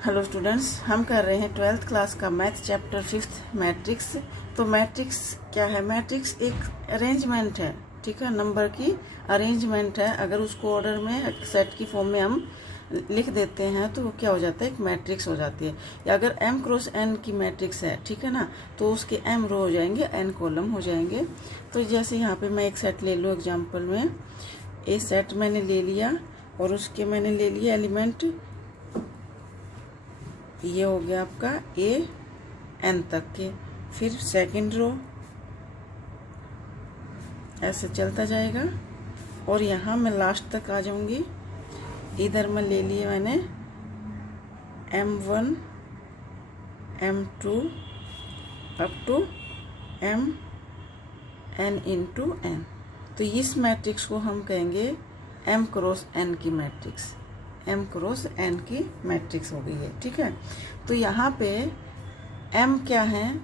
Hello students, हम कर रहे हैं 12th क्लास का मैथ चैप्टर 5th मैट्रिक्स। तो मैट्रिक्स क्या है? मैट्रिक्स एक अरेंजमेंट है, ठीक है, नंबर की अरेंजमेंट है। अगर उसको ऑर्डर में सेट की फॉर्म में हम लिख देते हैं तो वो क्या हो जाता है? एक मैट्रिक्स हो जाती है। या अगर m क्रॉस n की मैट्रिक्स है, ठीक है ना, तो उसके m रो हो जाएंगे, n कॉलम हो जाएंगे। तो जैसे यहाँ पे मैं एक सेट ले लूँ एग्जाम्पल में, ए सेट मैंने ले लिया और उसके मैंने ले लिया एलिमेंट, ये हो गया आपका ए एन तक के। फिर सेकंड रो ऐसे चलता जाएगा और यहाँ मैं लास्ट तक आ जाऊंगी। इधर मैं ले लिए मैंने M1 M2 up to Mn into n। तो इस मैट्रिक्स को हम कहेंगे m क्रॉस n की मैट्रिक्स। m क्रॉस n की मैट्रिक्स हो गई है, ठीक है। तो यहाँ पे m क्या है?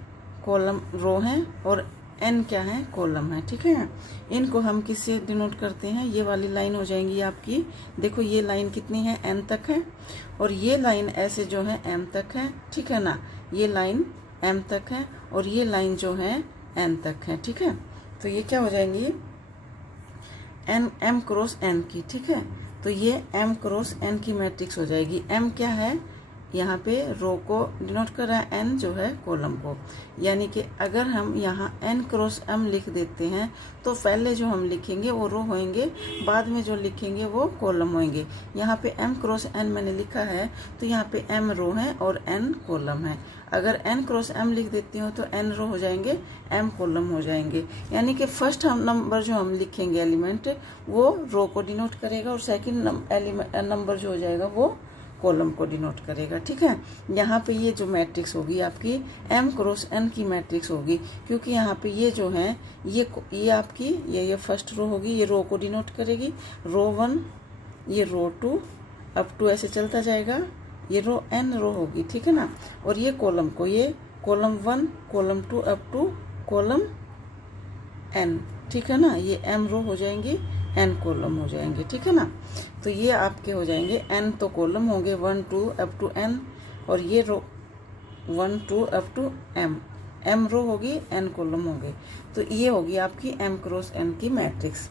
कॉलम रो है और n क्या है? कॉलम है, ठीक है। इनको हम किससे डिनोट करते हैं? ये वाली लाइन हो जाएंगी आपकी, देखो ये लाइन कितनी है? n तक है और ये लाइन ऐसे जो है m तक है, ठीक है ना। ये लाइन m तक है और ये लाइन जो है n तक है, ठीक है। तो ये क्या हो जाएंगी? m क्रॉस n की, ठीक है। तो ये m क्रॉस n की मैट्रिक्स हो जाएगी। m क्या है? यहाँ पे रो को डिनोट कर रहा है, n जो है कॉलम को। यानी कि अगर हम यहाँ n क्रॉस m लिख देते हैं तो पहले जो हम लिखेंगे वो रो होंगे, बाद में जो लिखेंगे वो कॉलम होंगे। यहाँ पे m क्रॉस n मैंने लिखा है तो यहाँ पे m रो है और n कॉलम है। अगर n क्रॉस m लिख देती हूँ तो n रो हो जाएंगे, m कॉलम हो जाएंगे। यानी कि फर्स्ट हम नंबर जो हम लिखेंगे एलिमेंट, वो रो को डिनोट करेगा और सेकंड नंबर जो हो जाएगा वो कॉलम को डिनोट करेगा, ठीक है। यहाँ पे ये जो मैट्रिक्स होगी आपकी m क्रॉस n की मैट्रिक्स होगी, क्योंकि यहाँ पे ये जो है ये आपकी ये फर्स्ट रो होगी, ये रो को डिनोट करेगी। रो 1, ये रो 2 अप टू ऐसे चलता जाएगा, ये रो n रो होगी, ठीक है ना। और ये कॉलम को, ये column 1 column 2 up to column n, ठीक है ना। ये m रो हो जाएंगी, n कॉलम हो जाएंगे, ठीक है ना। तो ये आपके हो जाएंगे n तो कॉलम होंगे 1 2 अप टू n, और ये रो 1 2 अप टू m रो होगी, n कॉलम होंगे। तो ये होगी आपकी m क्रॉस n की मैट्रिक्स,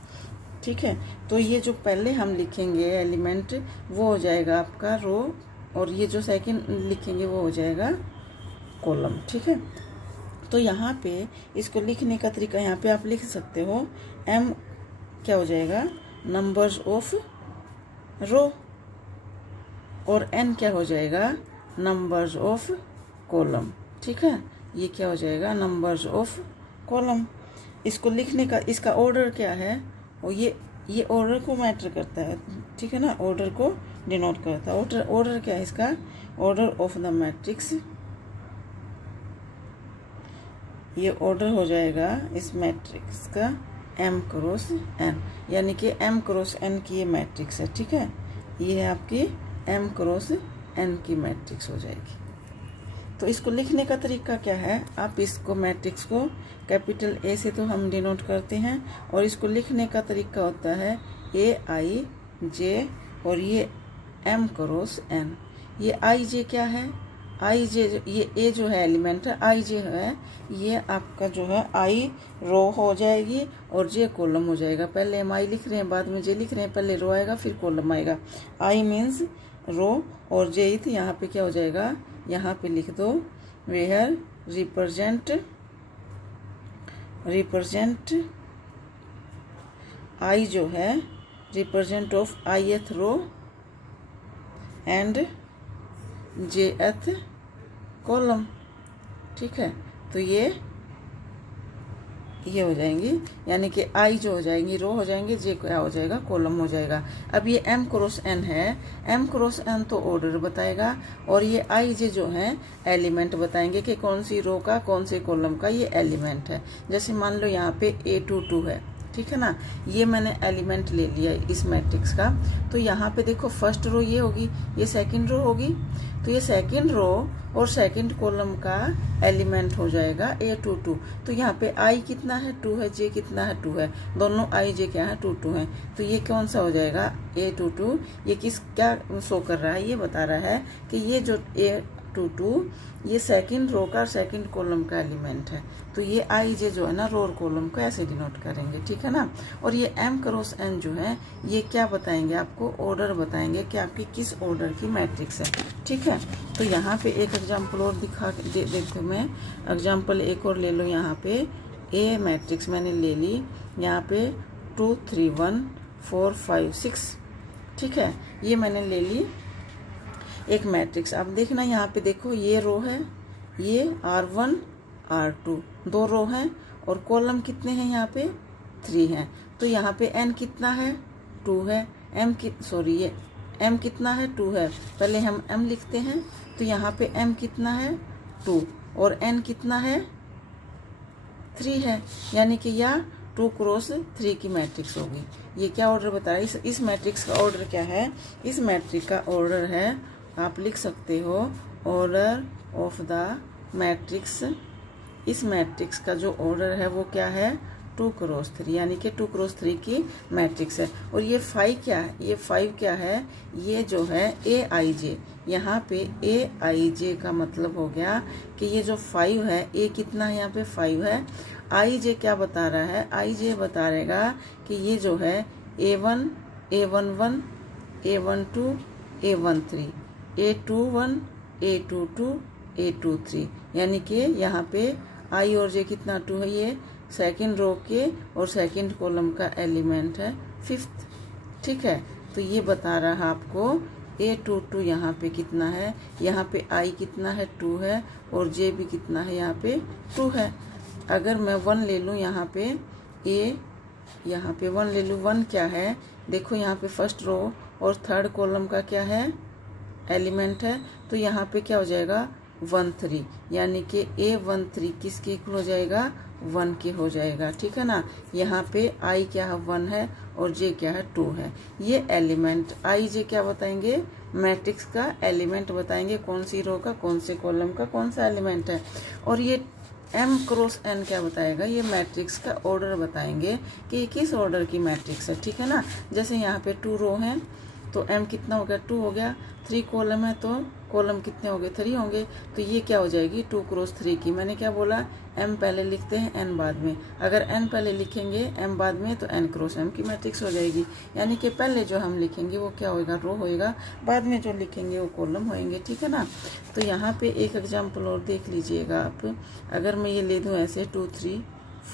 ठीक है। तो ये जो पहले हम लिखेंगे एलिमेंट वो हो जाएगा आपका रो, और ये जो सेकंड लिखेंगे वो हो जाएगा कॉलम, ठीक है। तो यहाँ पे इसको लिखने का तरीका, यहाँ पे आप लिख सकते हो m क्या हो जाएगा? नंबर्स ऑफ रो, और n क्या हो जाएगा? नंबर्स ऑफ कॉलम, ठीक है। ये क्या हो जाएगा? Numbers of column. इसको लिखने का इसका ऑर्डर क्या है? और ये ऑर्डर को मैटर करता है, ठीक है ना, ऑर्डर को डिनोट करता है। ऑर्डर क्या है इसका? Order of the matrix. ये ऑर्डर हो जाएगा इस मैट्रिक्स का m क्रॉस n, यानी कि m क्रॉस n की ये मैट्रिक्स है, ठीक है। ये है आपकी m क्रॉस n की मैट्रिक्स हो जाएगी। तो इसको लिखने का तरीका क्या है? आप इसको मैट्रिक्स को कैपिटल A से तो हम डिनोट करते हैं, और इसको लिखने का तरीका होता है AIJ, और ये m क्रॉस n। ये IJ क्या है? IJ ये A जो है एलिमेंट है, IJ है, ये आपका जो है I रो हो जाएगी और J कॉलम हो जाएगा। पहले हम I लिख रहे हैं, बाद में J लिख रहे हैं, पहले रो आएगा फिर कॉलम आएगा। I मीन्स रो और J इथ यहाँ पे क्या हो जाएगा? यहाँ पे लिख दो वेयर रिप्रेजेंट I जो है represent of ith row and jth column, ठीक है। तो ये हो जाएंगी, यानी कि I जो हो जाएंगी रो हो जाएंगे, J क्या हो जाएगा? कॉलम हो जाएगा। अब ये m क्रॉस n है, m क्रॉस n तो ऑर्डर बताएगा, और ये IJ जो है एलिमेंट बताएंगे कि कौन सी रो का कौन से कॉलम का ये एलिमेंट है। जैसे मान लो यहाँ पे A22 है, ठीक है ना। ये मैंने एलिमेंट ले लिया इस मैट्रिक्स का, तो यहाँ पे देखो फर्स्ट रो ये होगी, ये सेकंड रो होगी। तो ये सेकंड रो और सेकंड कॉलम का एलिमेंट हो जाएगा A22। तो यहाँ पे I कितना है 2 है, J कितना है 2 है, दोनों I J क्या है 2 है। तो ये कौन सा हो जाएगा A22। ये किस क्या शो कर रहा है, ये बता रहा है कि ये जो A22 ये सेकंड रो का सेकंड कॉलम का एलिमेंट है। तो ये I J जो है ना रो और कॉलम को ऐसे डिनोट करेंगे, ठीक है ना। और ये M क्रॉस N जो है ये क्या बताएंगे, आपको ऑर्डर बताएंगे कि आपकी किस ऑर्डर की मैट्रिक्स है, ठीक है। तो यहाँ पे एक एग्जाम्पल और दिखा देखो, मैं एग्जाम्पल एक और ले लो। यहाँ पे A मैट्रिक्स मैंने ले ली, यहाँ पे 2 3 1 4 5 6, ठीक है, ये मैंने ले ली एक मैट्रिक्स। अब देखना यहाँ पे देखो, ये रो है, ये R1 R2 दो रो हैं और कॉलम कितने हैं यहाँ पे 3 हैं। तो यहाँ पे n कितना है 2 है, ये m कितना है 2 है, पहले हम m लिखते हैं। तो यहाँ पे m कितना है 2 और n कितना है 3 है, यानी कि यह 2 क्रॉस 3 की मैट्रिक्स होगी। ये क्या ऑर्डर बता रहा है, इस मैट्रिक्स का ऑर्डर क्या है, इस मैट्रिक्स का ऑर्डर है, आप लिख सकते हो ऑर्डर ऑफ द मैट्रिक्स। इस मैट्रिक्स का जो ऑर्डर है वो क्या है 2 क्रॉस 3, यानी कि 2 क्रॉस 3 की मैट्रिक्स है। और ये 5 क्या है, ये 5 क्या है, ये जो है AIJ। यहाँ पे AIJ का मतलब हो गया कि ये जो 5 है, A कितना है यहाँ पे 5 है। IJ क्या बता रहा है, IJ बता रहेगा कि ये जो है A1 A11 A12 A13 A21 A22 A23, यानी कि यहाँ पे I और J कितना 2 है, ये सेकंड रो के और सेकंड कॉलम का एलिमेंट है 5th, ठीक है। तो ये बता रहा है आपको A22 यहाँ पे कितना है, यहाँ पे I कितना है 2 है और J भी कितना है यहाँ पे 2 है। अगर मैं 1 ले लूँ यहाँ पे यहाँ पे 1 ले लूँ, 1 क्या है, देखो यहाँ पे फर्स्ट रो और थर्ड कॉलम का क्या है एलिमेंट है। तो यहाँ पे क्या हो जाएगा 1 3, यानी कि A13 किसके इक्वल हो जाएगा 1 के हो जाएगा, ठीक है ना। यहाँ पे I क्या है 1 है और J क्या है 2 है। ये एलिमेंट I J क्या बताएंगे, मैट्रिक्स का एलिमेंट बताएंगे, कौन सी रो का कौन से कॉलम का कौन सा एलिमेंट है। और ये M क्रॉस N क्या बताएगा, ये मैट्रिक्स का ऑर्डर बताएंगे कि किस ऑर्डर की मैट्रिक्स है, ठीक है ना। जैसे यहाँ पे 2 रो हैं तो M कितना हो गया 2 हो गया, 3 कॉलम है तो कॉलम कितने हो गए 3 होंगे। तो ये क्या हो जाएगी 2 क्रॉस 3 की। मैंने क्या बोला, M पहले लिखते हैं N बाद में, अगर N पहले लिखेंगे M बाद में तो N क्रॉस M की मैट्रिक्स हो जाएगी। यानी कि पहले जो हम लिखेंगे वो क्या होएगा रो होएगा, बाद में जो लिखेंगे वो कॉलम होएंगे, ठीक है ना। तो यहाँ पे एक एग्जाम्पल और देख लीजिएगा आप। अगर मैं ये ले दूँ ऐसे 2 3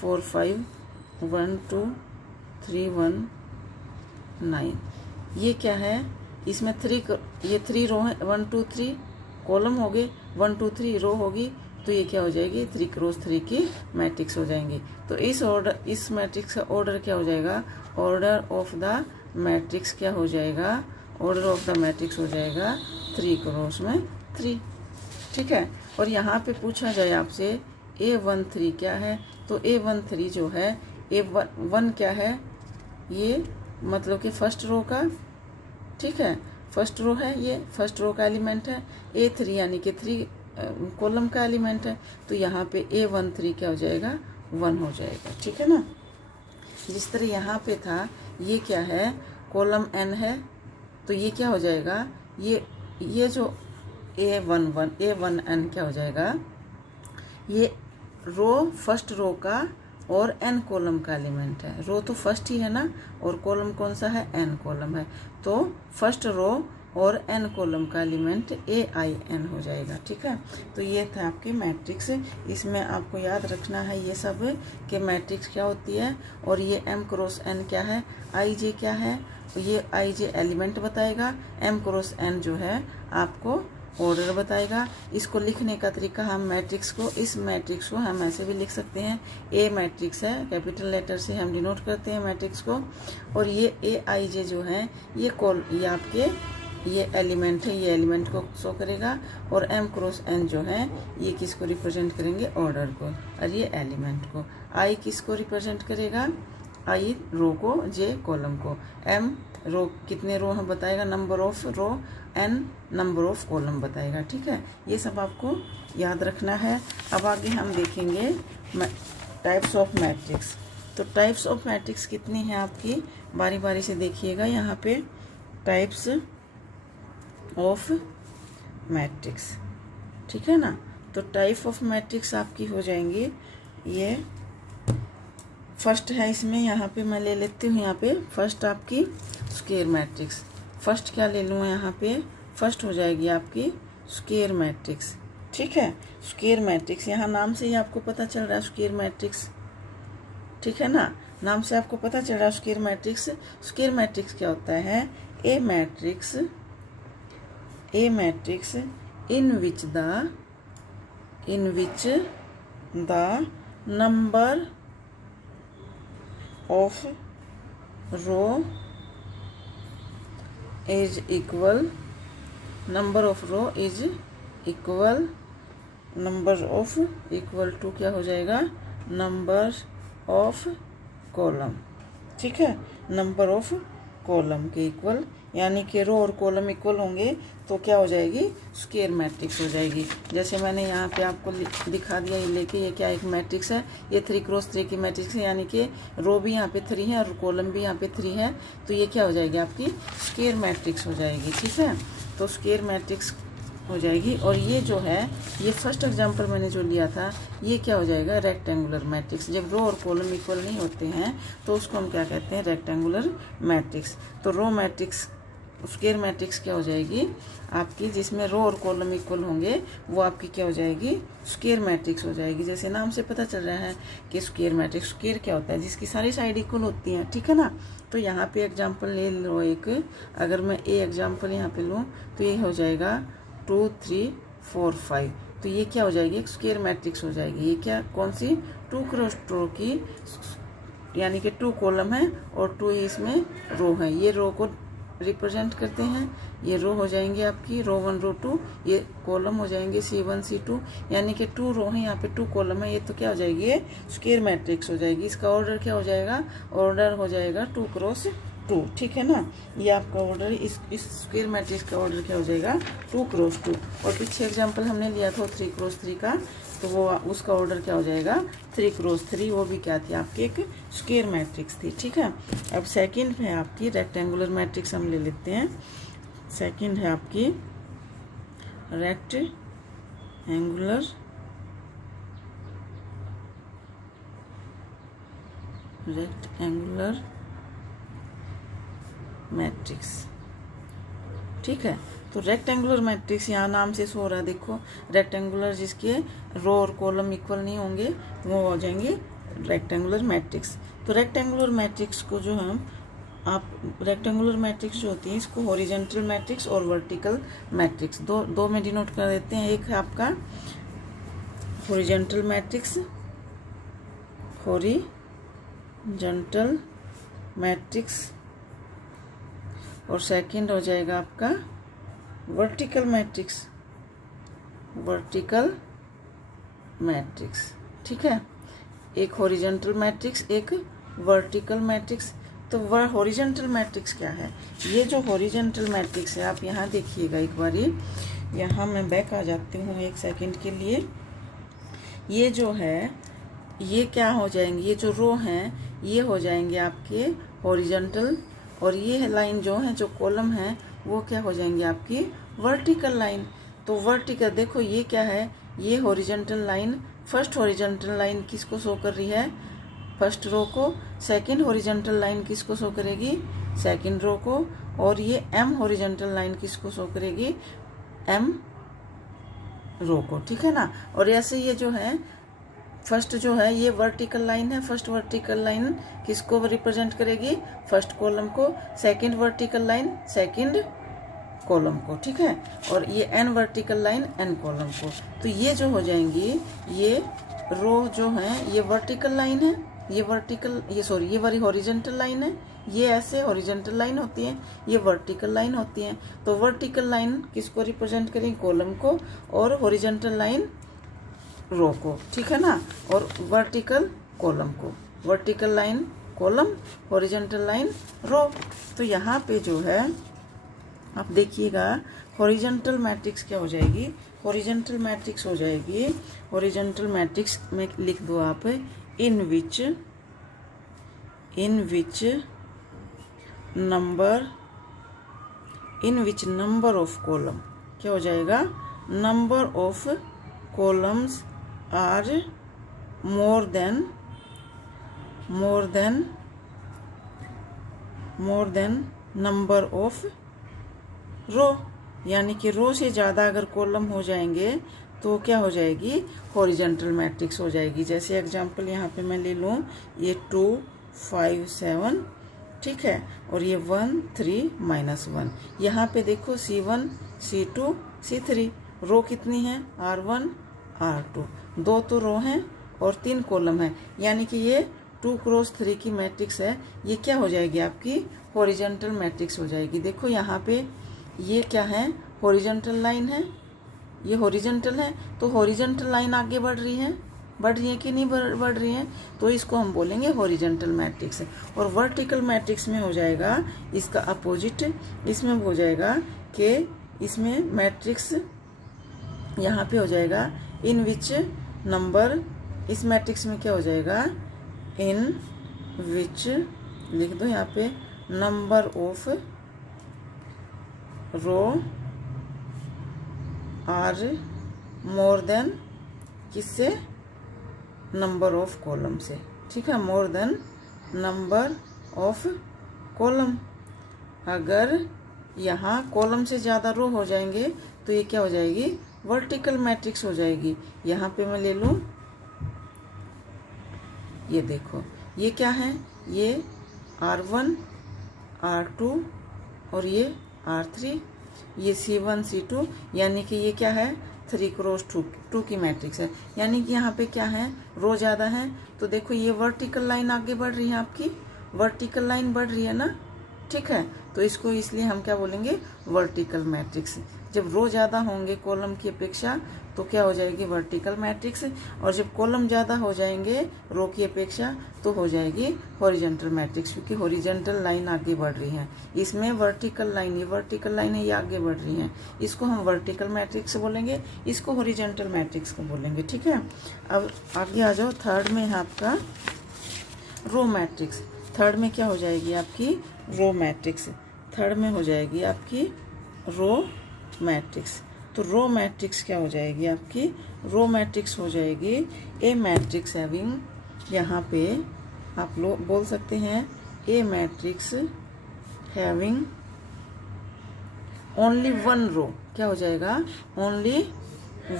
4 5 1 2 3 1 9, ये क्या है, इसमें 3 रो है, 1 2 3 कॉलम हो गए, 1 2 3 रो होगी। तो ये क्या हो जाएगी 3 क्रॉस 3 की मैट्रिक्स हो जाएंगी। तो इस मैट्रिक्स का ऑर्डर क्या हो जाएगा, ऑर्डर ऑफ द मैट्रिक्स क्या हो जाएगा, ऑर्डर ऑफ द मैट्रिक्स हो जाएगा 3 क्रॉस में 3, ठीक है। और यहाँ पे पूछा जाए आपसे A13 क्या है, तो A13 जो है A1 क्या है, ये मतलब कि फर्स्ट रो का, ठीक है, फर्स्ट रो है, ये फर्स्ट रो का एलिमेंट है। A3 यानी कि 3 कॉलम का एलिमेंट है। तो यहाँ पे A13 क्या हो जाएगा 1 हो जाएगा, ठीक है ना। जिस तरह यहाँ पे था, ये क्या है कॉलम N है, तो ये क्या हो जाएगा, ये जो A1N क्या हो जाएगा, ये रो फर्स्ट रो का और N कॉलम का एलिमेंट है। रो तो फर्स्ट ही है ना, और कॉलम कौन सा है N कॉलम है। तो फर्स्ट रो और N कॉलम का एलिमेंट AIN हो जाएगा, ठीक है। तो ये था आपके मैट्रिक्स। इसमें आपको याद रखना है ये सब कि मैट्रिक्स क्या होती है, और ये M क्रॉस N क्या है, IJ क्या है, ये IJ एलिमेंट बताएगा, M क्रॉस N जो है आपको ऑर्डर बताएगा। इसको लिखने का तरीका, हम मैट्रिक्स को, इस मैट्रिक्स को हम ऐसे भी लिख सकते हैं, A मैट्रिक्स है, कैपिटल लेटर से हम डिनोट करते हैं मैट्रिक्स को। और ये AIJ जो है ये आपके ये एलिमेंट है, ये एलिमेंट को शो करेगा। और M क्रॉस N जो है ये किसको रिप्रेजेंट करेंगे, ऑर्डर को, और ये एलिमेंट को। I किसको रिप्रेजेंट करेगा, आई रो को, जे कॉलम को। एम रो कितने रो हैं बताएगा, number of row, n number of column बताएगा। ठीक है, ये सब आपको याद रखना है। अब आगे हम देखेंगे टाइप्स ऑफ मैट्रिक्स। तो टाइप्स ऑफ मैट्रिक्स कितनी हैं आपकी, बारी बारी से देखिएगा यहाँ पे। टाइप्स ऑफ मैट्रिक्स, ठीक है ना। तो टाइप ऑफ मैट्रिक्स आपकी हो जाएंगी, ये फर्स्ट है इसमें, यहाँ पे मैं ले लेती हूँ। यहाँ पे फर्स्ट आपकी स्क्वायर मैट्रिक्स। फर्स्ट क्या ले लूँ यहाँ पे, फर्स्ट हो जाएगी आपकी स्क्वायर मैट्रिक्स। ठीक है, स्क्वायर मैट्रिक्स, यहाँ नाम से ही आपको पता चल रहा है स्क्वायर मैट्रिक्स। ठीक है ना, नाम से आपको पता चल रहा है स्क्वायर मैट्रिक्स। स्क्वायर मैट्रिक्स क्या होता है, a matrix in which the number of row is equal, number of row is equal, number of equal to क्या हो जाएगा, नंबर ऑफ कॉलम। ठीक है, नंबर ऑफ कॉलम के इक्वल, यानी कि रो और कॉलम इक्वल होंगे तो क्या हो जाएगी, स्क्वायर मैट्रिक्स हो जाएगी। जैसे मैंने यहाँ पे आपको दिखा दिया, ये लेके, ये क्या एक मैट्रिक्स है, ये 3x3 की मैट्रिक्स है, यानी कि रो भी यहाँ पे 3 है और कॉलम भी यहाँ पे 3 है, तो ये क्या हो जाएगी आपकी स्क्वायर मैट्रिक्स हो जाएगी। ठीक है, तो स्क्वायर मैट्रिक्स हो जाएगी। और ये जो है, ये फर्स्ट एग्जांपल मैंने जो लिया था, ये क्या हो जाएगा, रेक्टेंगुलर मैट्रिक्स। जब रो और कॉलम इक्वल नहीं होते हैं तो उसको हम क्या कहते हैं, रेक्टेंगुलर मैट्रिक्स। तो रो मैट्रिक्स, स्क्वायर मैट्रिक्स क्या हो जाएगी आपकी, जिसमें रो और कॉलम इक्वल होंगे, वो आपकी क्या हो जाएगी, स्क्वायर मैट्रिक्स हो जाएगी। जैसे नाम से पता चल रहा है कि स्क्वायर मैट्रिक्स, स्क्वायर क्या होता है, जिसकी सारी साइड इक्वल होती हैं। ठीक है ना, तो यहाँ पे एग्जाम्पल ले लो एक, अगर मैं ए एग्जाम्पल यहाँ पे लूँ तो ये हो जाएगा 2 3 4 5, तो ये क्या हो जाएगी, एक स्क्वायर मैट्रिक्स हो जाएगी। ये क्या, कौन सी, 2x2 की, यानी कि 2 कॉलम है और 2 इसमें रो है। ये रो को रिप्रेजेंट करते हैं, ये रो हो जाएंगे आपकी रो 1 रो 2, ये कॉलम हो जाएंगे C1 C2, यानी कि 2 रो है, यहाँ पे 2 कॉलम है, ये तो क्या हो जाएगी, ये स्क्वायर मैट्रिक्स हो जाएगी। इसका ऑर्डर क्या हो जाएगा, ऑर्डर हो जाएगा 2x2। ठीक है ना, ये आपका ऑर्डर, इस स्क्वायर मैट्रिक्स का ऑर्डर क्या हो जाएगा, 2x2। और पीछे एग्जाम्पल हमने लिया था 3x3 का, तो वो उसका ऑर्डर क्या हो जाएगा, 3x3, वो भी क्या थी आपकी एक स्क्वायर मैट्रिक्स थी। ठीक है, अब सेकंड है आपकी रेक्टेंगुलर मैट्रिक्स, हम ले लेते हैं। सेकंड है आपकी रेक्टेंगुलर मैट्रिक्स। ठीक है, तो रेक्टेंगुलर मैट्रिक्स यहाँ नाम से सो रहा है, देखो रेक्टेंगुलर, जिसके रो और कॉलम इक्वल नहीं होंगे वो हो जाएंगे रेक्टेंगुलर मैट्रिक्स। तो रेक्टेंगुलर मैट्रिक्स को जो हम रेक्टेंगुलर मैट्रिक्स जो होती है, इसको हॉरिजॉन्टल मैट्रिक्स और वर्टिकल मैट्रिक्स दो में डिनोट कर देते हैं। एक है आपका हॉरिजॉन्टल मैट्रिक्स और सेकंड हो जाएगा आपका वर्टिकल मैट्रिक्स। ठीक है, एक हॉरिजॉन्टल मैट्रिक्स, एक वर्टिकल मैट्रिक्स। तो वह हॉरिजॉन्टल मैट्रिक्स क्या है, ये जो हॉरिजॉन्टल मैट्रिक्स है, आप यहाँ देखिएगा एक बारी, यहाँ मैं बैक आ जाती हूँ एक सेकंड के लिए। ये जो है, ये क्या हो जाएंगे, ये जो रो हैं ये हो जाएंगे आपके हॉरिजॉन्टल, और ये लाइन जो है, जो कॉलम है, वो क्या हो जाएंगे आपकी वर्टिकल लाइन। तो वर्टिकल, देखो ये क्या है, ये horizontal line, first horizontal line किसको शो कर रही है, फर्स्ट रो को। सेकंड हॉरिजॉन्टल लाइन किसको शो करेगी, सेकंड रो को। और ये एम हॉरिजॉन्टल लाइन किसको शो करेगी, एम रो को। ठीक है ना, और ऐसे ये जो है, फर्स्ट जो है ये वर्टिकल लाइन है, फर्स्ट वर्टिकल लाइन किसको रिप्रेजेंट करेगी, फर्स्ट कॉलम को। Second vertical line second column को। ठीक है, और ये n vertical line n column को। तो ये जो हो जाएंगी, ये रो जो है ये वर्टिकल लाइन है, ये वाली हॉरिजॉन्टल लाइन है, ये ऐसे हॉरिजॉन्टल लाइन होती है, ये वर्टिकल लाइन होती है। तो वर्टिकल लाइन किसको रिप्रेजेंट करेंगे, कॉलम को, और हॉरिजॉन्टल लाइन रो को। ठीक है ना, और वर्टिकल कॉलम को। Vertical line column, horizontal line row. तो यहाँ पे जो है आप देखिएगा हॉरिजॉन्टल मैट्रिक्स क्या हो जाएगी, हॉरिजॉन्टल मैट्रिक्स हो जाएगी, हॉरिजॉन्टल मैट्रिक्स में लिख दो आप in which number of column, क्या हो जाएगा, number of columns are more than number of row, यानी कि रो से ज़्यादा अगर कॉलम हो जाएंगे तो क्या हो जाएगी, हॉरिजॉन्टल मैट्रिक्स हो जाएगी। जैसे एग्जांपल यहाँ पे मैं ले लूँ, ये 2 5 7, ठीक है, और ये 1 3 -1। यहाँ पे देखो C1 C2 C3, रो कितनी है, R1 R2, 2 तो रो हैं और 3 कॉलम है, यानी कि ये 2 क्रॉस 3 की मैट्रिक्स है। ये क्या हो जाएगी, आपकी हॉरिजॉन्टल मैट्रिक्स हो जाएगी। देखो यहाँ पे ये क्या है, हॉरिजॉन्टल लाइन है, ये हॉरिजॉन्टल है, तो हॉरिजॉन्टल लाइन आगे बढ़ रही है कि नहीं बढ़ रही है, तो इसको हम बोलेंगे हॉरिजॉन्टल मैट्रिक्स। और वर्टिकल मैट्रिक्स में हो जाएगा इसका अपोजिट, इसमें हो जाएगा कि इसमें मैट्रिक्स यहाँ पे हो जाएगा इन विच नंबर, इस मैट्रिक्स में क्या हो जाएगा, इन विच लिख दो यहाँ पे number of row are more than किससे, नंबर ऑफ कॉलम से, ठीक है, more than number of column. अगर यहाँ कॉलम से ज़्यादा रो हो जाएंगे तो ये क्या हो जाएगी, वर्टिकल मैट्रिक्स हो जाएगी। यहाँ पे मैं ले लूँ, ये देखो ये क्या है, ये R1 R2 और ये R3, ये C1 C2, यानी कि ये क्या है, 3 क्रॉस 2 की मैट्रिक्स है। यानी कि यहाँ पे क्या है, रो ज़्यादा है, तो देखो ये वर्टिकल लाइन आगे बढ़ रही है, आपकी वर्टिकल लाइन बढ़ रही है ना, ठीक है, तो इसको इसलिए हम क्या बोलेंगे, वर्टिकल मैट्रिक्स। जब रो ज़्यादा होंगे कॉलम की अपेक्षा तो क्या हो जाएगी, वर्टिकल मैट्रिक्स, और जब कॉलम ज़्यादा हो जाएंगे रो की अपेक्षा तो हो जाएगी हॉरिजॉन्टल मैट्रिक्स, क्योंकि हॉरिजॉन्टल लाइन आगे बढ़ रही है। इसमें वर्टिकल लाइन, ये वर्टिकल लाइन है, ये आगे बढ़ रही है, इसको हम वर्टिकल मैट्रिक्स बोलेंगे, इसको हॉरिजॉन्टल मैट्रिक्स को बोलेंगे, ठीक है। अब आगे आ जाओ, थर्ड में है आपका रो मैट्रिक्स। थर्ड में क्या हो जाएगी आपकी, रो मैट्रिक्स, थर्ड में हो जाएगी आपकी रो मैट्रिक्स। तो रो मैट्रिक्स क्या हो जाएगी आपकी, रो मैट्रिक्स हो जाएगी ए मैट्रिक्स हैविंग, यहाँ पे आप लोग बोल सकते हैं ए मैट्रिक्स हैविंग ओनली 1 रो, क्या हो जाएगा, ओनली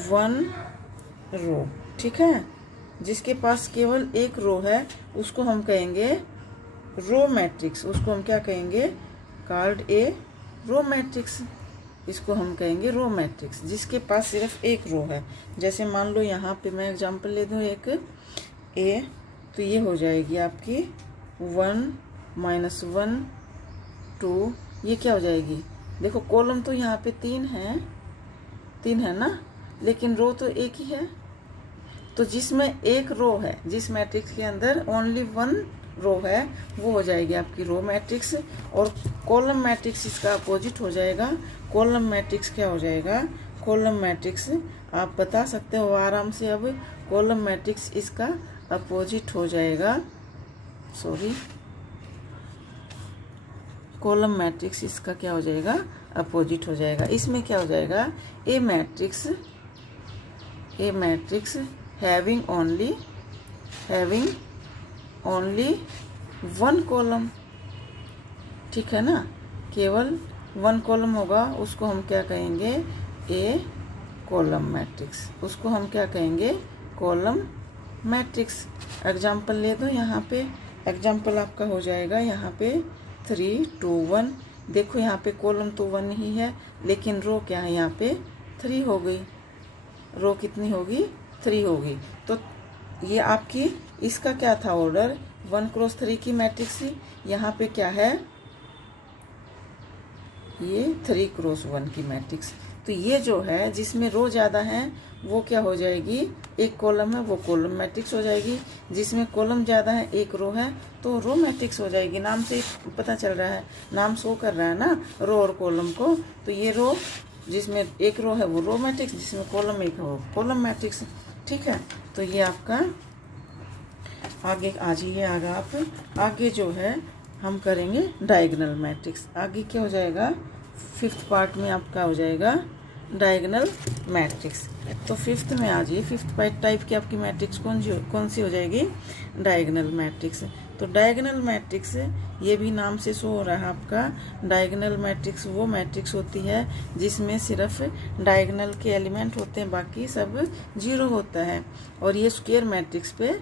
1 रो, ठीक है, जिसके पास केवल एक रो है उसको हम कहेंगे रो मैट्रिक्स, उसको हम क्या कहेंगे, कॉल्ड ए रो मैट्रिक्स, इसको हम कहेंगे रो मैट्रिक्स, जिसके पास सिर्फ एक रो है। जैसे मान लो यहाँ पे मैं एग्जांपल ले दूँ एक ए, तो ये हो जाएगी आपकी 1 -1 2, ये क्या हो जाएगी, देखो कॉलम तो यहाँ पे 3 है ना, लेकिन रो तो एक ही है, तो जिसमें एक रो है, जिस मैट्रिक्स के अंदर ओनली 1 रो है, वो हो जाएगी आपकी रो मैट्रिक्स। और कॉलम मैट्रिक्स इसका अपोजिट हो जाएगा। कॉलम मैट्रिक्स क्या हो जाएगा, कॉलम मैट्रिक्स आप बता सकते हो आराम से, अब कॉलम मैट्रिक्स इसका अपोजिट हो जाएगा, कॉलम मैट्रिक्स इसका क्या हो जाएगा, अपोजिट हो जाएगा। इसमें क्या हो जाएगा, ए मैट्रिक्स हैविंग ओनली 1 कॉलम, ठीक है ना, केवल 1 कॉलम होगा, उसको हम क्या कहेंगे, ए कॉलम मैट्रिक्स, उसको हम क्या कहेंगे, कॉलम मैट्रिक्स। एग्जाम्पल ले दो, यहाँ पे एग्जाम्पल आपका हो जाएगा, यहाँ पे 3 2 1, देखो यहाँ पे कॉलम तो 1 ही है, लेकिन रो क्या है, यहाँ पे 3 हो गई, रो कितनी होगी, 3 होगी। तो ये आपकी इसका क्या था ऑर्डर, 1 क्रॉस 3 की मैट्रिक्स थी, यहाँ पे क्या है, ये 3 क्रॉस 1 की मैट्रिक्स। तो ये जो है जिसमें रो ज़्यादा है वो क्या हो जाएगी, एक कॉलम है वो कॉलम मैट्रिक्स हो जाएगी, जिसमें कॉलम ज़्यादा है एक रो है तो रो मैट्रिक्स हो जाएगी। नाम से पता चल रहा है, नाम शो कर रहा है ना रो और कॉलम को। तो ये रो जिसमें एक रो है वो रो मैट्रिक्स, जिसमें कॉलम एक है वो कॉलम मैट्रिक्स। ठीक है, तो ये आपका आगे आ जाइए। आगे जो है हम करेंगे डायगोनल मैट्रिक्स। आगे क्या हो जाएगा, फिफ्थ पार्ट में आपका हो जाएगा डायगोनल मैट्रिक्स। तो फिफ्थ में आ जाइए। फिफ्थ टाइप की आपकी मैट्रिक्स कौन सी हो जाएगी, डायगोनल मैट्रिक्स। तो डायगोनल मैट्रिक्स ये भी नाम से शो हो रहा है आपका। डायगोनल मैट्रिक्स वो मैट्रिक्स होती है जिसमें सिर्फ डायगोनल के एलिमेंट होते हैं, बाकी सब जीरो होता है, और ये स्क्वायर मैट्रिक्स पे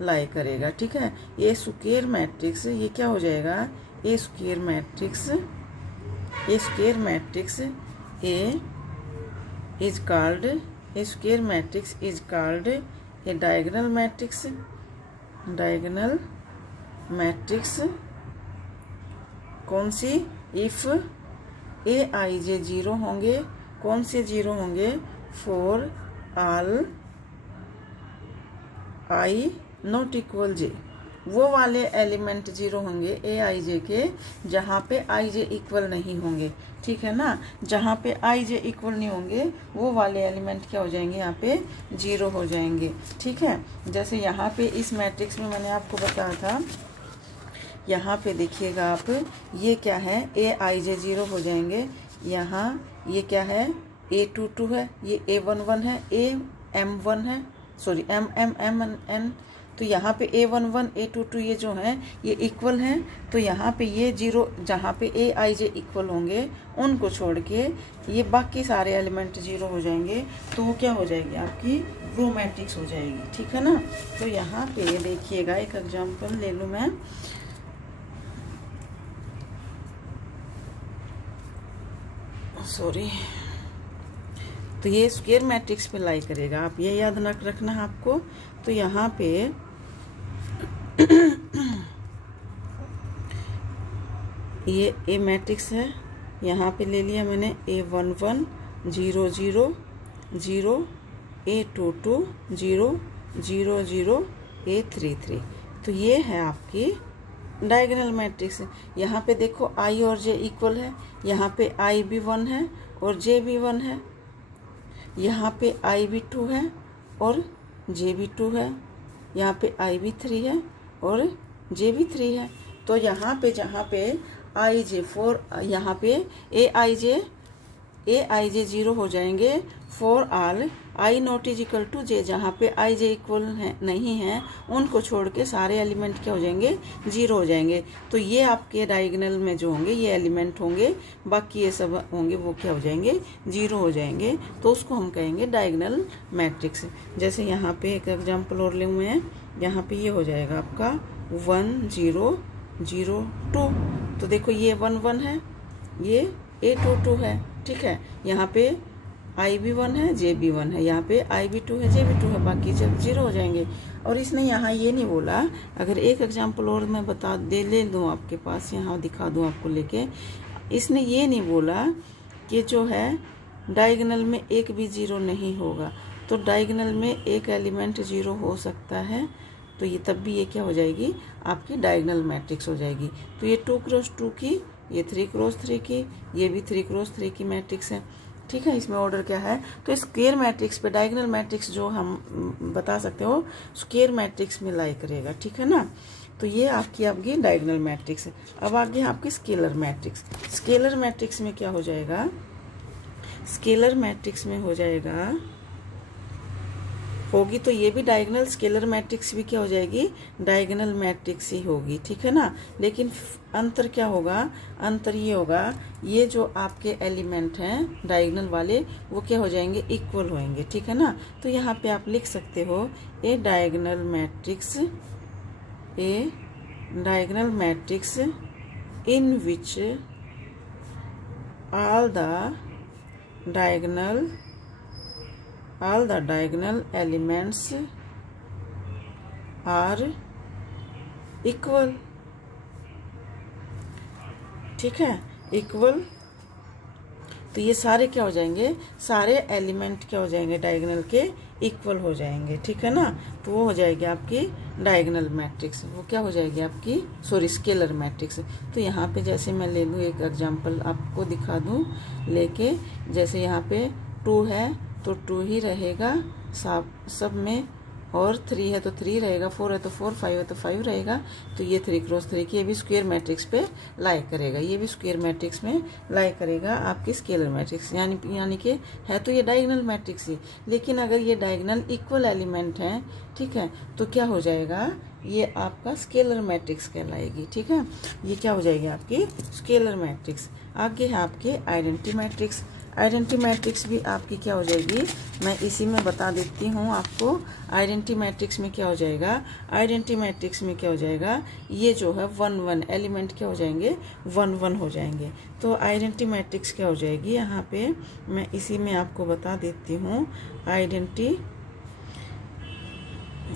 लाई करेगा। ठीक है, ये स्क्वायर मैट्रिक्स ये क्या हो जाएगा, a square matrix A is called a square matrix is called a diagonal matrix कौन सी, if A i J zero होंगे, कौन से जीरो होंगे, for all i not equal j, वो वाले एलिमेंट जीरो होंगे ए आई जे के जहाँ पे आई जे इक्वल नहीं होंगे। ठीक है ना, जहाँ पे आई जे इक्वल नहीं होंगे वो वाले एलिमेंट क्या हो जाएंगे, यहाँ पे जीरो हो जाएंगे। ठीक है, जैसे यहाँ पे इस मैट्रिक्स में मैंने आपको बताया था, यहाँ पे देखिएगा आप, ये क्या है, ए आई जे जीरो हो जाएंगे। यहाँ ये क्या है, A22 है, ये A11 है, AM1 है, सॉरी M तो यहाँ पे A11 A22 ये जो हैं ये इक्वल हैं। तो यहाँ पे ये जीरो, जहाँ पे ए आई जे इक्वल होंगे उनको छोड़ के ये बाकी सारे एलिमेंट जीरो हो जाएंगे। तो वो क्या हो जाएगी, आपकी रो मैट्रिक्स हो जाएगी। ठीक है ना, तो यहाँ पे देखिएगा एक एग्जांपल ले लूँ मैं। सॉरी, तो ये स्क्वायर मैट्रिक्स पे लाई करेगा, आप ये याद रखना है आपको। तो यहाँ पे ये ए मैट्रिक्स है, यहाँ पे ले लिया मैंने A11 0 0 0 A22 0 0 0 A33। तो ये है आपकी डायगोनल मैट्रिक्स। यहाँ पे देखो आई और जे इक्वल है, यहाँ पे आई भी 1 है और जे भी 1 है, यहाँ पे आई भी 2 है और जे भी 2 है, यहाँ पे आई भी 3 है और जे भी 3 है। तो यहाँ पे जहाँ पे आई जे 4, यहाँ पे ए आई जे जीरो हो जाएंगे for all i not is equal to j, जहाँ पे आई जे इक्वल है नहीं है उनको छोड़ के सारे एलिमेंट क्या हो जाएंगे, जीरो हो जाएंगे। तो ये आपके डायगोनल में जो होंगे ये एलिमेंट होंगे, बाकी ये सब होंगे वो क्या हो जाएंगे, जीरो हो जाएंगे। तो उसको हम कहेंगे डायगोनल मैट्रिक्स। जैसे यहाँ पे एक एग्जाम्पल और लूँ मैं, यहाँ पे ये हो जाएगा आपका 1 0 0 2। तो देखो ये 1 1 है, ये A22 है। ठीक है, यहाँ पे आई भी 1 है, जे भी 1 है, यहाँ पे आई भी 2 है, जे भी 2 है, बाकी जब जीरो हो जाएंगे। और इसने यहाँ ये नहीं बोला, अगर एक एग्जांपल और मैं ले दूँ आपके पास, यहाँ दिखा दूँ आपको लेके, इसने ये नहीं बोला कि जो है डायगोनल में एक भी जीरो नहीं होगा। तो डायगोनल में एक एलिमेंट जीरो हो सकता है, तो ये तब भी ये क्या हो जाएगी, आपकी डायगोनल मैट्रिक्स हो जाएगी। तो ये 2 क्रॉस 2 की, ये 3 क्रॉस 3 की, ये भी 3 क्रॉस 3 की मैट्रिक्स है। ठीक है, इसमें ऑर्डर क्या है, तो स्क्वायर मैट्रिक्स पे डायगोनल मैट्रिक्स जो हम बता सकते हो स्क्वायर मैट्रिक्स में लाई करेगा। ठीक है ना, तो ये आपकी डायगोनल मैट्रिक्स है। अब आगे आपकी स्केलर मैट्रिक्स। स्केलर मैट्रिक्स में क्या हो जाएगा, स्केलर मैट्रिक्स में हो जाएगा होगी, तो ये भी डायगोनल, स्केलर मैट्रिक्स भी क्या हो जाएगी, डायगोनल मैट्रिक्स ही होगी। ठीक है ना, लेकिन अंतर क्या होगा, अंतर ये होगा, ये जो आपके एलिमेंट हैं डायगोनल वाले वो क्या हो जाएंगे, इक्वल होंगे। ठीक है ना, तो यहाँ पे आप लिख सकते हो a diagonal matrix in which all the diagonal elements are equal। ठीक है, इक्वल तो ये सारे क्या हो जाएंगे, सारे एलिमेंट क्या हो जाएंगे डायगोनल के इक्वल हो जाएंगे, ठीक है ना। तो वो हो जाएगी आपकी डायगोनल मैट्रिक्स, वो क्या हो जाएगी आपकी स्केलर मैट्रिक्स। तो यहाँ पे जैसे मैं ले लूँ एक एग्जांपल आपको दिखा दूँ लेके, जैसे यहाँ पे 2 है तो 2 ही रहेगा सब में, और 3 है तो 3 रहेगा, 4 है तो 4, 5 है तो 5 रहेगा। तो ये 3 क्रॉस 3 की ये भी स्क्वायर मैट्रिक्स पे लाई करेगा, ये भी स्क्वायर मैट्रिक्स में लाई करेगा आपकी स्केलर मैट्रिक्स, यानी कि है तो ये डायगोनल मैट्रिक्स ही, लेकिन अगर ये डायगोनल इक्वल एलिमेंट है, ठीक है, तो क्या हो जाएगा, ये आपका स्केलर मैट्रिक्स कहलाएगी, ठीक है। ये क्या हो जाएगी आपकी स्केलर मैट्रिक्स। आगे है आपके आइडेंटिटी मैट्रिक्स। आइडेंटिटी मैट्रिक्स भी आपकी क्या हो जाएगी, मैं इसी में बता देती हूँ आपको। आइडेंटिटी मैट्रिक्स में क्या हो जाएगा, आइडेंटिटी मैट्रिक्स में क्या हो जाएगा, ये जो है 1 1 एलिमेंट क्या हो जाएंगे, 1 1 हो जाएंगे। तो आइडेंटिटी मैट्रिक्स क्या हो जाएगी, यहाँ पे मैं इसी में आपको बता देती हूँ।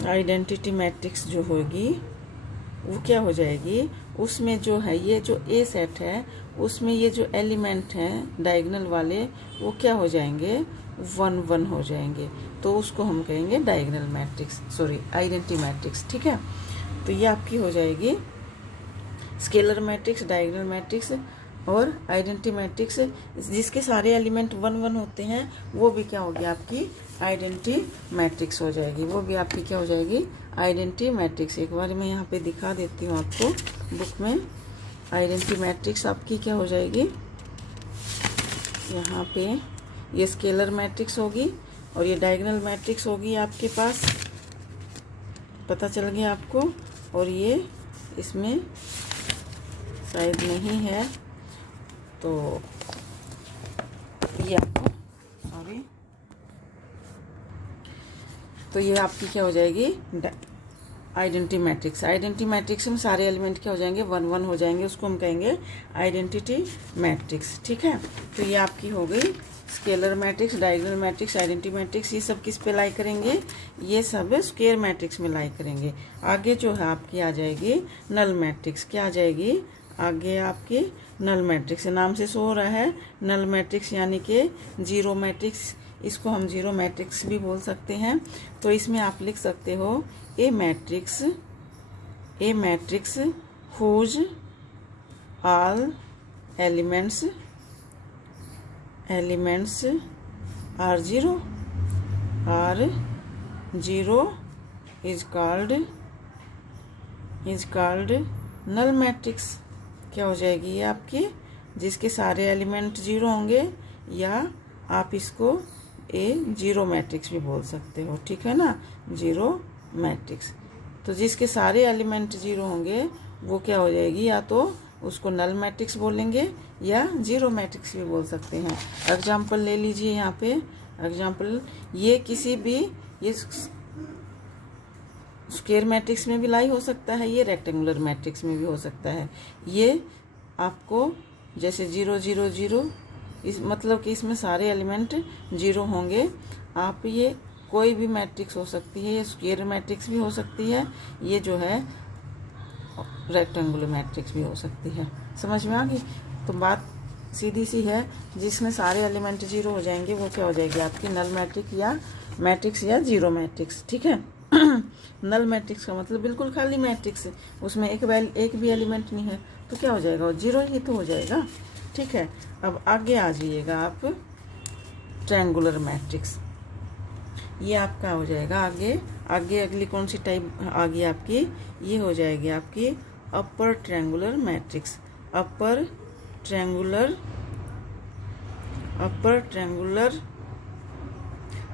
आइडेंटिटी मैट्रिक्स जो होगी वो क्या हो जाएगी, उसमें जो है ये जो ए सेट है उसमें ये जो एलिमेंट हैं डायगोनल वाले वो क्या हो जाएंगे, 1 1 हो जाएंगे। तो उसको हम कहेंगे डायगोनल मैट्रिक्स, आइडेंटिटी मैट्रिक्स, ठीक है। तो ये आपकी हो जाएगी स्केलर मैट्रिक्स, डायगोनल मैट्रिक्स और आइडेंटिटी मैट्रिक्स। जिसके सारे एलिमेंट 1 1 होते हैं वो भी क्या होगी आपकी आइडेंटिटी मैट्रिक्स हो जाएगी, वो भी आपकी क्या हो जाएगी आइडेंटिटी मैट्रिक्स। एक बार मैं यहाँ पे दिखा देती हूँ आपको बुक में। आइडेंटिटी मैट्रिक्स आपकी क्या हो जाएगी, यहाँ पे ये स्केलर मैट्रिक्स होगी और ये डायगोनल मैट्रिक्स होगी आपके पास, पता चल गया आपको। और ये इसमें शायद नहीं है तो ये आपको तो ये आपकी क्या हो जाएगी आइडेंटिटी मैट्रिक्स। आइडेंटिटी मैट्रिक्स में सारे एलिमेंट क्या हो जाएंगे, 1 1 हो जाएंगे, उसको हम कहेंगे आइडेंटिटी मैट्रिक्स, ठीक है। तो ये आपकी हो गई scalar matrix, diagonal matrix, identity matrix. ये सब किस पे लाई करेंगे, ये सब स्क्वायर मैट्रिक्स में लाई करेंगे। आगे जो है आपकी आ जाएगी नल मैट्रिक्स। क्या आ जाएगी आगे आपकी नल मैट्रिक्स, नाम से शो हो रहा है नल मैट्रिक्स, यानी कि जीरो मैट्रिक्स। इसको हम जीरो मैट्रिक्स भी बोल सकते हैं। तो इसमें आप लिख सकते हो a matrix whose all elements are zero is called null matrix. क्या हो जाएगी ये आपकी, जिसके सारे एलिमेंट 0 होंगे, या आप इसको जीरो मैट्रिक्स भी बोल सकते हो, ठीक है ना, जीरो मैट्रिक्स। तो जिसके सारे एलिमेंट 0 होंगे वो क्या हो जाएगी, या तो उसको नल मैट्रिक्स बोलेंगे या जीरो मैट्रिक्स भी बोल सकते हैं। एग्जाम्पल ले लीजिए यहाँ पे। एग्जाम्पल ये किसी भी ये स्क्वायर मैट्रिक्स में भी लाई हो सकता है, ये रेक्टेंगुलर मैट्रिक्स में भी हो सकता है। ये आपको जैसे 0 0 0 इस मतलब कि इसमें सारे एलिमेंट 0 होंगे। आप ये कोई भी मैट्रिक्स हो सकती है, ये स्क्वायर मैट्रिक्स भी हो सकती है, ये जो है रेक्टेंगुलर मैट्रिक्स भी हो सकती है। समझ में आ गई। तो बात सीधी सी है, जिसमें सारे एलिमेंट 0 हो जाएंगे वो क्या हो जाएगी आपकी नल मैट्रिक्स या जीरो मैट्रिक्स, ठीक है। नल मैट्रिक्स का मतलब बिल्कुल खाली मैट्रिक्स, उसमें एक भी एलिमेंट नहीं है, तो क्या हो जाएगा, 0 ही तो हो जाएगा, ठीक है। अब आगे आ जाइएगा आप ट्रायंगुलर मैट्रिक्स। ये आपका हो जाएगा आगे अगली कौन सी टाइप आ गई आपकी, ये हो जाएगी आपकी अपर triangular matrix. Upper triangular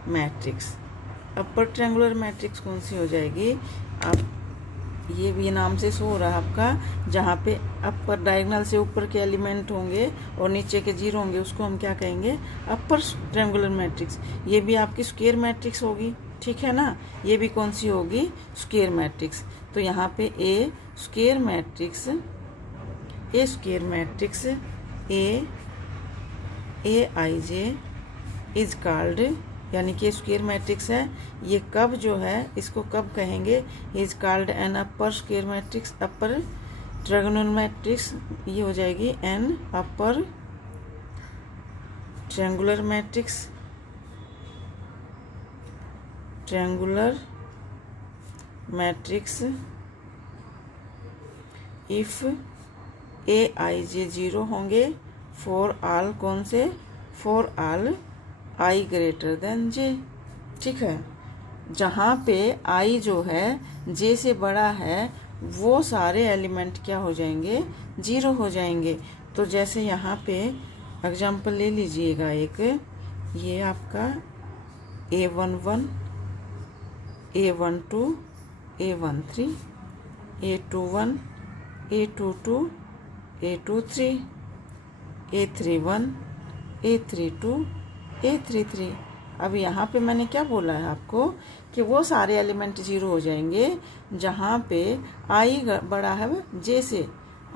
matrix. Upper triangular matrix कौन सी हो जाएगी, आप ये भी नाम से शो हो रहा है आपका, जहाँ पे अपर डायगोनल से ऊपर के एलिमेंट होंगे और नीचे के 0 होंगे, उसको हम क्या कहेंगे, अपर ट्रायंगुलर मैट्रिक्स। ये भी आपकी स्क्वायर मैट्रिक्स होगी, ठीक है ना। ये भी कौन सी होगी, स्क्वायर मैट्रिक्स। तो यहाँ पे a square matrix A i j is called, यानी कि स्क्वायर मैट्रिक्स है। ये कब जो है इसको कब कहेंगे, is called an upper square matrix, upper triangular matrix. ये हो जाएगी an upper triangular matrix if A i j 0 होंगे फॉर ऑल, कौन से, for all i greater than j. ठीक है, जहाँ पे आई जो है जे से बड़ा है वो सारे एलिमेंट क्या हो जाएंगे, 0 हो जाएंगे। तो जैसे यहाँ पे एग्जाम्पल ले लीजिएगा एक, ये आपका A11, A12, A13, A21, A22, A23, A31, A32, A33। अब यहाँ पे मैंने क्या बोला है आपको कि वो सारे एलिमेंट 0 हो जाएंगे जहाँ पे आई बड़ा है जे से,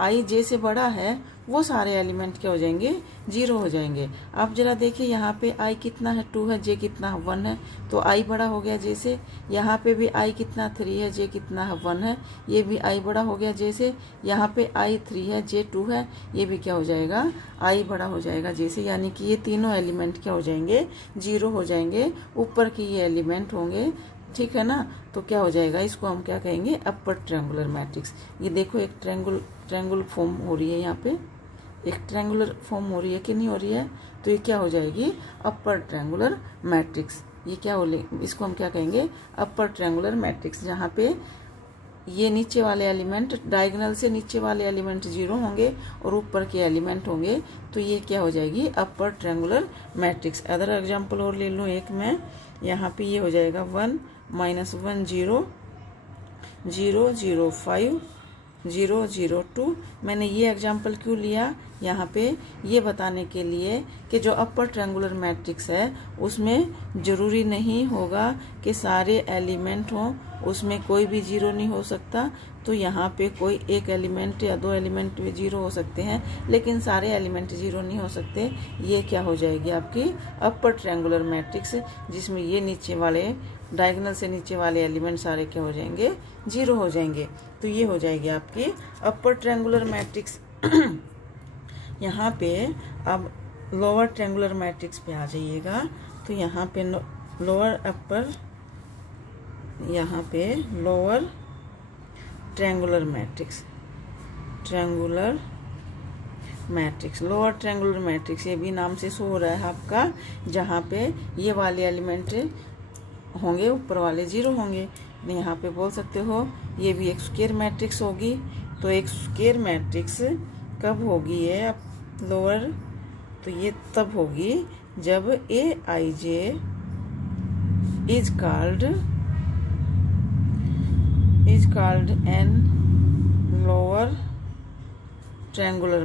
आई जे से बड़ा है वो सारे एलिमेंट क्या हो जाएंगे, 0 हो जाएंगे। अब जरा देखिए यहाँ पे आई कितना है, 2 है, जे कितना है, 1 है, तो आई बड़ा हो गया जे से। यहाँ पे भी आई कितना 3 है, जे कितना है, 1 है, ये भी आई बड़ा हो गया जे से। यहाँ पे आई 3 है, जे 2 है, ये भी क्या हो जाएगा, आई बड़ा हो जाएगा जे से। यानी कि ये तीनों एलिमेंट क्या हो जाएंगे, 0 हो जाएंगे। ऊपर के ये एलिमेंट होंगे, ठीक है ना। तो क्या हो जाएगा, इसको हम क्या कहेंगे, अपर ट्रायंगुलर मैट्रिक्स। ये देखो एक ट्रायंगुलर फॉर्म हो रही है, यहाँ पे एक ट्रायंगुलर फॉर्म हो रही है कि नहीं हो रही है, तो ये क्या हो जाएगी, अपर ट्रायंगुलर मैट्रिक्स। ये क्या हो, इसको हम क्या कहेंगे, अपर ट्रायंगुलर मैट्रिक्स, जहाँ पे ये नीचे वाले एलिमेंट, डायगोनल से नीचे वाले एलिमेंट 0 होंगे और ऊपर के एलिमेंट होंगे, तो ये क्या हो जाएगी, अपर ट्रायंगुलर मैट्रिक्स। अदर एग्जाम्पल और ले लूँ एक मैं, यहाँ पे ये हो जाएगा 1 -1 0 0 0 5 0 0 2। मैंने ये एग्जाम्पल क्यों लिया, यहाँ पे ये बताने के लिए कि जो अपर ट्रायंगुलर मैट्रिक्स है उसमें ज़रूरी नहीं होगा कि सारे एलिमेंट हों, उसमें कोई भी 0 नहीं हो सकता। तो यहाँ पे कोई एक एलिमेंट या 2 एलिमेंट भी 0 हो सकते हैं, लेकिन सारे एलिमेंट 0 नहीं हो सकते। ये क्या हो जाएगी आपकी अपर ट्रायंगुलर मैट्रिक्स, जिसमें ये नीचे वाले, डायगोनल से नीचे वाले एलिमेंट सारे क्या हो जाएंगे, 0 हो जाएंगे। तो ये हो जाएगी आपकी अपर ट्रायंगुलर मैट्रिक्स। यहाँ पे अब लोअर ट्रायंगुलर मैट्रिक्स पे आ जाइएगा। तो यहाँ पे lower triangular matrix, lower triangular matrix, ये भी नाम से शो हो रहा है आपका, जहाँ पे ये वाले एलिमेंट होंगे, ऊपर वाले 0 होंगे। यहाँ पे बोल सकते हो ये भी एक स्क्वायर मैट्रिक्स होगी। तो एक स्क्वायर मैट्रिक्स कब होगी ये लोअर, तो ये तब होगी जब Aij is called N lower triangular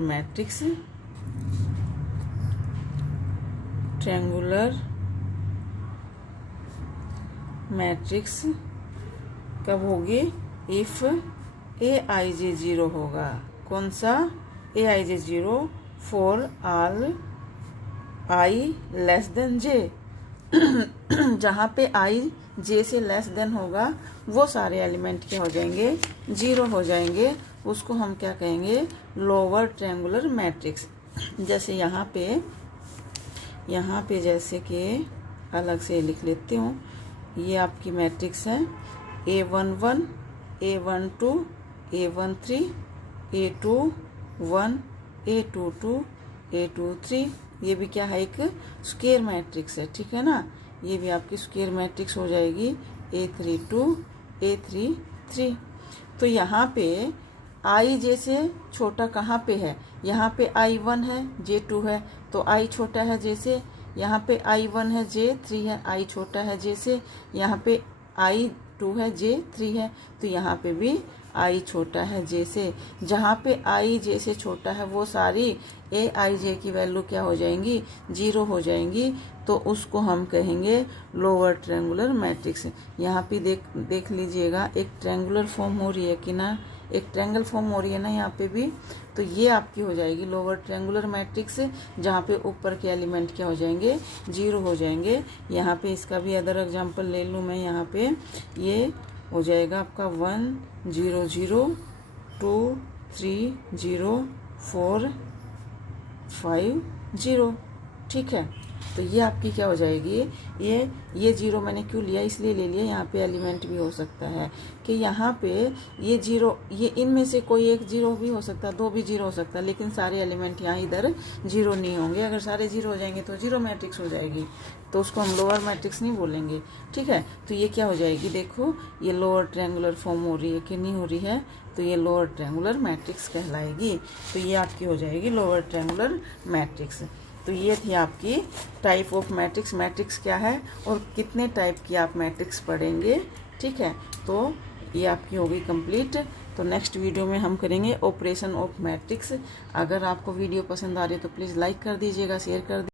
matrix कब होगी, इफ Aij 0 होगा। कौन सा, Aij 0 for all i less than j. जहाँ पे आई जे से लेस देन होगा वो सारे एलिमेंट क्या हो जाएंगे, 0 हो जाएंगे। उसको हम क्या कहेंगे, लोअर ट्रायंगुलर मैट्रिक्स। जैसे यहाँ पे जैसे कि अलग से लिख लेती हूँ, ये आपकी मैट्रिक्स है A11, A12, A13, A21, A22, A23। ये भी क्या है, एक स्क्वायर मैट्रिक्स है, ठीक है ना। ये भी आपकी स्क्वायर मैट्रिक्स हो जाएगी A32, A33। तो यहाँ पे आई जे से छोटा कहाँ पे है, यहाँ पे I1 है, J2 है, तो I छोटा है जे से। यहाँ पे I1 है, J3 है, I छोटा है जे से। यहाँ पे I2 है, J3 है, तो यहाँ पे भी I छोटा है जे से। जहाँ पे I जे से छोटा है वो सारी Aij की वैल्यू क्या हो जाएंगी, 0 हो जाएंगी। तो उसको हम कहेंगे लोअर ट्रायंगुलर मैट्रिक्स। यहाँ पे देख लीजिएगा, एक ट्रायंगुलर फॉर्म हो रही है कि ना, एक ट्रायंगल फॉर्म हो रही है ना यहाँ पे भी। तो ये आपकी हो जाएगी लोअर ट्रायंगुलर मैट्रिक्स, जहाँ पे ऊपर के एलिमेंट क्या हो जाएंगे, 0 हो जाएंगे। यहाँ पे इसका भी अदर एग्जांपल ले लूँ मैं, यहाँ पे ये हो जाएगा आपका 1 0 0 2 3 0 4 5 0, ठीक है। तो ये आपकी क्या हो जाएगी, ये जीरो मैंने क्यों लिया, इसलिए ले लिया, यहाँ पे एलिमेंट भी हो सकता है कि यहाँ पे ये जीरो, ये इनमें से कोई एक जीरो भी हो सकता है, दो भी जीरो हो सकता है, लेकिन सारे एलिमेंट यहाँ इधर जीरो नहीं होंगे। अगर सारे जीरो हो जाएंगे तो जीरो मैट्रिक्स हो जाएगी, तो उसको हम लोअर मैट्रिक्स नहीं बोलेंगे, ठीक है। तो ये क्या हो जाएगी, देखो ये लोअर ट्रायंगुलर फॉर्म हो रही है कि नहीं हो रही है, तो ये लोअर ट्रायंगुलर मैट्रिक्स कहलाएगी। तो ये आपकी हो जाएगी लोअर ट्रायंगुलर मैट्रिक्स। तो ये थी आपकी टाइप ऑफ मैट्रिक्स, मैट्रिक्स क्या है और कितने टाइप की आप मैट्रिक्स पढ़ेंगे, ठीक है। तो ये आपकी हो गई कंप्लीट। तो नेक्स्ट वीडियो में हम करेंगे ऑपरेशन ऑफ मैट्रिक्स। अगर आपको वीडियो पसंद आ रही है तो प्लीज़ लाइक कर दीजिएगा, शेयर कर